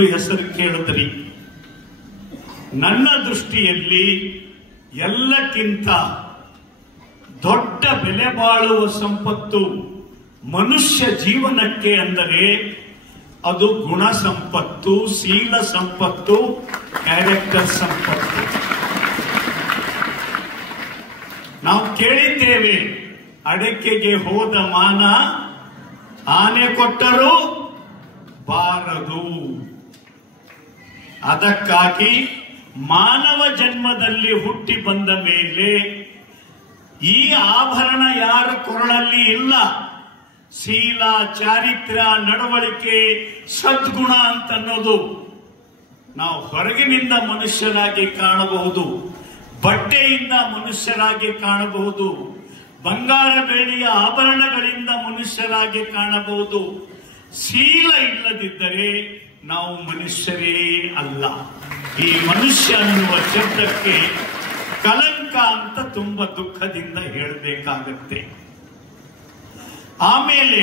ಇನ್ನೊಂದು ಹೆಸರು ಕೇಳಿದ್ರಿ. ನನ್ನ ದೃಷ್ಟಿಯಲ್ಲಿ ಎಲ್ಲಕ್ಕಿಂತ ದೊಡ್ಡ ಬೆಲೆ ಬಾಳುವ ಸಂಪತ್ತು ಮನುಷ್ಯ ಜೀವನಕ್ಕೆ ಅಂದರೆ ಅದು ಗುಣ ಸಂಪತ್ತು, ಶೀಲ ಸಂಪತ್ತು, ಕ್ಯಾರೆಕ್ಟರ್ ಸಂಪತ್ತು. ನಾವು ಕೇಳಿದ್ದೇವೆ, ಅಡಕೆಗೆ ಹೋದ ಮಾನ ಆನೆ ಕೊಟ್ಟರೂ ಬಾರದು. ಅದಕ್ಕಾಗಿ ಮಾನವ ಜನ್ಮದಲ್ಲಿ ಹುಟ್ಟಿ ಬಂದ ಮೇಲೆ ಈ ಆಭರಣ ಯಾರ ಕೊರಳಲ್ಲಿ ಇಲ್ಲ, ಶೀಲ, ಚಾರಿತ್ರ್ಯ, ನಡವಳಿಕೆ, ಸದ್ಗುಣ ಅಂತನ್ನೋದು ನಾವು ಹೊರಗಿನಿಂದ ಮನುಷ್ಯರಾಗಿ ಕಾಣಬಹುದು, ಬಟ್ಟೆಯಿಂದ ಮನುಷ್ಯರಾಗಿ ಕಾಣಬಹುದು, ಬಂಗಾರ ಬೆಳ್ಳಿಯ ಆಭರಣಗಳಿಂದ ಮನುಷ್ಯರಾಗಿ ಕಾಣಬಹುದು. ಶೀಲ ಇಲ್ಲದಿದ್ದರೆ ನಾವು ಮನುಷ್ಯರೇ ಅಲ್ಲ. ಈ ಮನುಷ್ಯ ಅನ್ನುವ ಶಬ್ದಕ್ಕೆ ಕಲಂಕ ಅಂತ ತುಂಬಾ ದುಃಖದಿಂದ ಹೇಳಬೇಕಾಗತ್ತೆ. ಆಮೇಲೆ